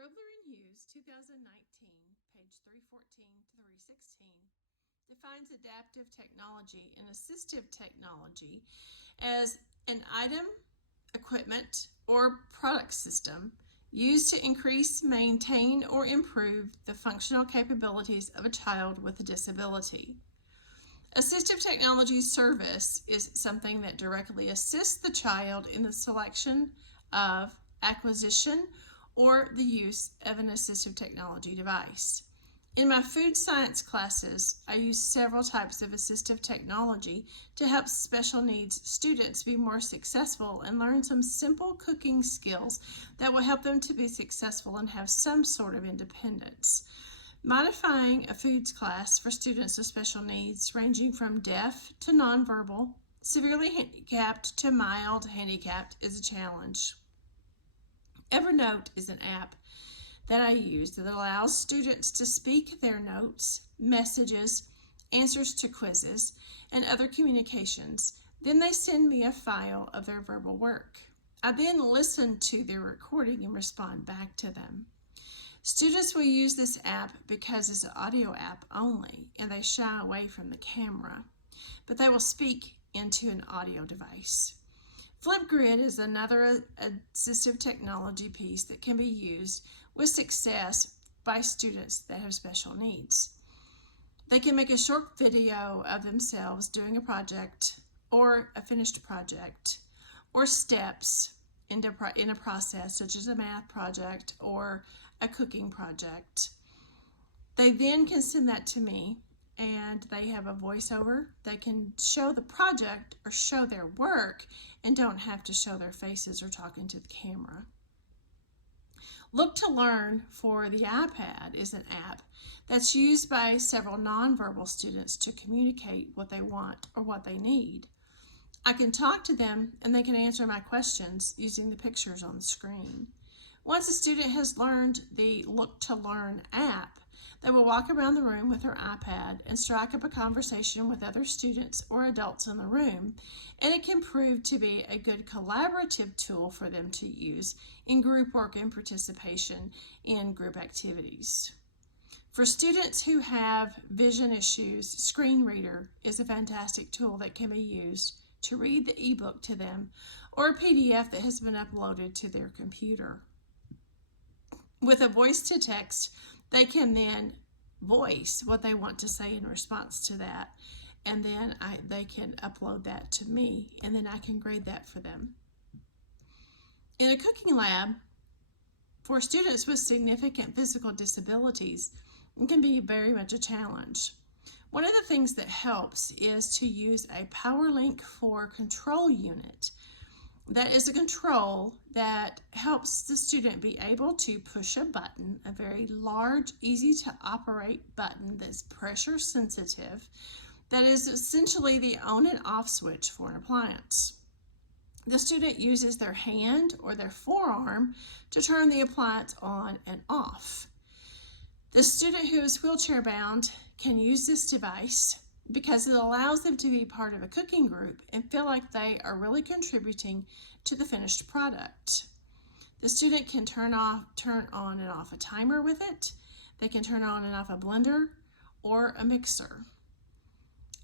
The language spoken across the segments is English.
Grobler and Hughes, 2019, page 314 to 316, defines adaptive technology and assistive technology as an item, equipment, or product system used to increase, maintain, or improve the functional capabilities of a child with a disability. Assistive technology service is something that directly assists the child in the selection of, acquisition, or the use of an assistive technology device. In my food science classes, I use several types of assistive technology to help special needs students be more successful and learn some simple cooking skills that will help them to be successful and have some sort of independence. Modifying a foods class for students with special needs ranging from deaf to nonverbal, severely handicapped to mild handicapped is a challenge. Evernote is an app that I use that allows students to speak their notes, messages, answers to quizzes, and other communications. Then they send me a file of their verbal work. I then listen to their recording and respond back to them. Students will use this app because it's an audio app only, and they shy away from the camera, but they will speak into an audio device. Flipgrid is another assistive technology piece that can be used with success by students that have special needs. They can make a short video of themselves doing a project or a finished project or steps in a process such as a math project or a cooking project. They then can send that to me and they have a voiceover. They can show the project or show their work and don't have to show their faces or talk into the camera. Look to Learn for the iPad is an app that's used by several nonverbal students to communicate what they want or what they need. I can talk to them and they can answer my questions using the pictures on the screen. Once a student has learned the Look to Learn app, they will walk around the room with their iPad and strike up a conversation with other students or adults in the room, and it can prove to be a good collaborative tool for them to use in group work and participation in group activities. For students who have vision issues, Screen Reader is a fantastic tool that can be used to read the ebook to them or a PDF that has been uploaded to their computer. With a voice to text, they can then voice what they want to say in response to that, and then they can upload that to me, and then I can grade that for them. In a cooking lab, for students with significant physical disabilities, it can be very much a challenge. One of the things that helps is to use a PowerLink 4 control unit. That is a control that helps the student be able to push a button, a very large, easy to operate button that's pressure sensitive, that is essentially the on and off switch for an appliance. The student uses their hand or their forearm to turn the appliance on and off. The student who is wheelchair bound can use this device because it allows them to be part of a cooking group and feel like they are really contributing to the finished product. The student can turn on and off a timer with it. They can turn on and off a blender or a mixer.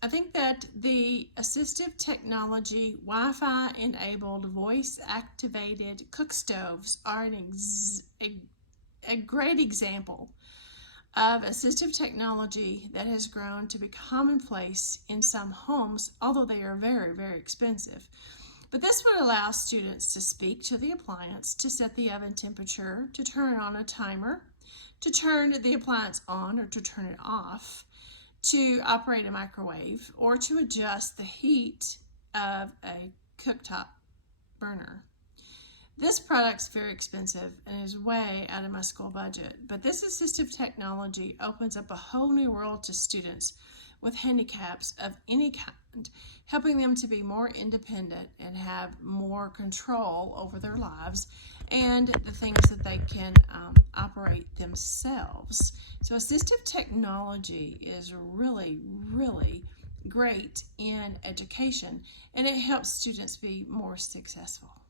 I think that the assistive technology, Wi-Fi enabled, voice activated cook stoves are a great example of assistive technology that has grown to be commonplace in some homes, although they are very, very expensive. But this would allow students to speak to the appliance, to set the oven temperature, to turn on a timer, to turn the appliance on or to turn it off, to operate a microwave, or to adjust the heat of a cooktop burner. This product's very expensive and is way out of my school budget, but this assistive technology opens up a whole new world to students with handicaps of any kind, helping them to be more independent and have more control over their lives and the things that they can operate themselves. So assistive technology is really, really great in education, and it helps students be more successful.